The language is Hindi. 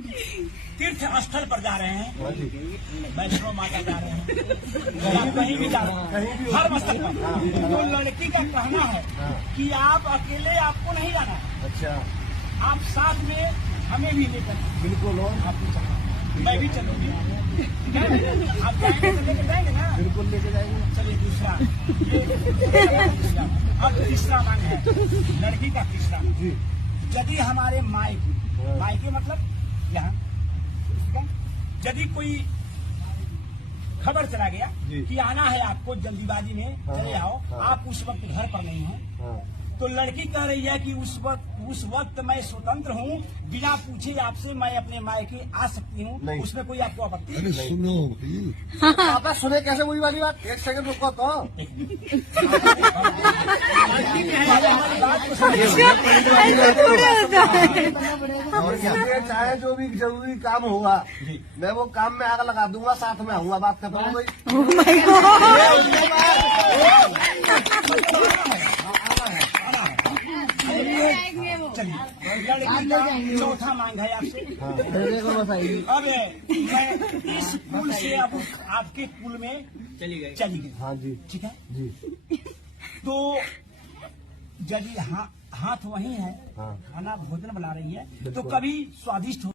तीर्थ स्थल पर जा रहे हैं, वैष्णो माता जा रहे हैं, या कहीं भी जा रहे हैं, धर्म स्थल पर, तो लड़की का कहना है कि आप अकेले आपको नहीं जाना है, अच्छा, आप साथ में हमें भी लेकर बिल्कुल, आप भी चलो, मैं भी चलूंगी, आप जाएंगे तो लेकर जाएंगे ना, बिल्कुल लेके जाएंगे। चलिए दूसरा, अब तीसरा मांग है लड़की का, तीसरा जी, यदि हमारे मायके मतलब यहाँ, यदि कोई खबर चला गया कि आना है आपको जल्दीबाजी में, चले आओ, आप उस वक्त घर पर नहीं हो, तो लड़की कह रही है कि उस वक्त मैं स्वतंत्र हूँ, बिना पूछे आपसे मैं अपने मायके आ सकती हूँ, उसमें कोई आपको आपत्ति नहीं? सुनो पापा, सुने कैसे वही वाली बात, एक सेकंड रुको तो। चाहे जो भी जरूरी काम होगा मैं वो काम में आग लगा दूंगा, साथ में आऊंगा, बात खत्म हो गई। चलिए, लड़की का चौथा मांग है आपसे। अब मैं इस पुल से अब आपके पुल में चली गई। हाँ जी, ठीक है जी, तो यदि हाथ वही है, हाँ, खाना भोजन बना रही है, तो कभी स्वादिष्ट हो